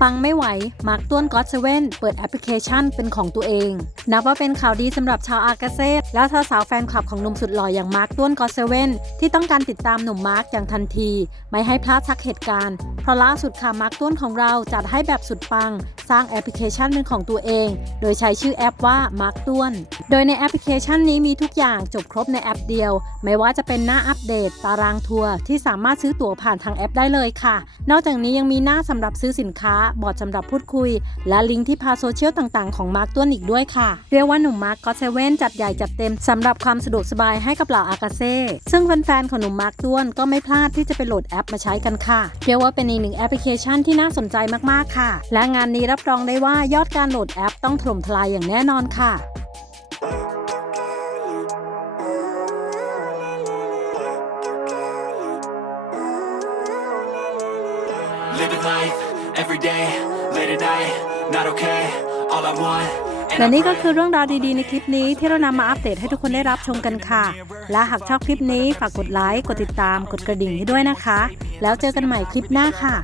ปังไม่ไหว มาร์กต้วนก็อตเซเว่นเปิดแอปพลิเคชันเป็นของตัวเอง นับว่าเป็นข่าวดีสำหรับชาวอากาเซ่และสาวสาวๆแฟนคลับของหนุ่มสุดหล่ออย่างมาร์กต้วนก็อตเซเว่นที่ต้องการติดตามหนุ่มมาร์กอย่างทันที ไม่ให้พลาดสักเหตุการณ์ เพราะล่าสุดค่ะมาร์กต้วนของเราจัดให้แบบสุดปัง สร้างแอปพลิเคชันเป็นของตัวเอง โดยใช้ชื่อแอปว่ามาร์กต้วน โดยในแอปพลิเคชันนี้มีทุกอย่างจบครบในแอปเดียว ไม่ว่าจะเป็นหน้าอัปเดต ตารางทัวร์ที่สามารถซื้อตั๋วผ่านทางแอปได้เลยค่ะ นอกจากนี้ยังมีหน้าสำหรับซื้อสินค้าบอร์ดสำหรับพูดคุย และลิงก์ที่พาโซเชียลต่างๆของมาร์กต้วนอีกด้วยค่ะ เรียกว่าหนุ่มมาร์กก็เซเว่นจัดใหญ่จัดเต็มสำหรับความสะดวกสบายให้กับเหล่าอากาเซ่ซึ่งแฟนๆของหนุ่มมาร์กต้วนก็ไม่พลาดที่จะไปโหลดแอปมาใช้กันค่ะ เรียกว่าเป็นอีกหนึ่งแอปพลิเคชันที่น่าสนใจมากๆค่ะ และงานนี้รับรองได้ว่ายอดการโหลดแอปต้องถล่มทลายอย่างแน่นอนค่ะ Living life every day, late at night, not okay. All I want. และนี่ก็คือเรื่องราวดีๆ ในคลิปนี้ที่เรานำมาอัปเดตให้ทุกคนได้รับชมกันค่ะ และหากชอบคลิปนี้ฝากกดไลค์ กดติดตาม กดกระดิ่งให้ด้วยนะคะ แล้วเจอกันใหม่คลิปหน้าค่ะ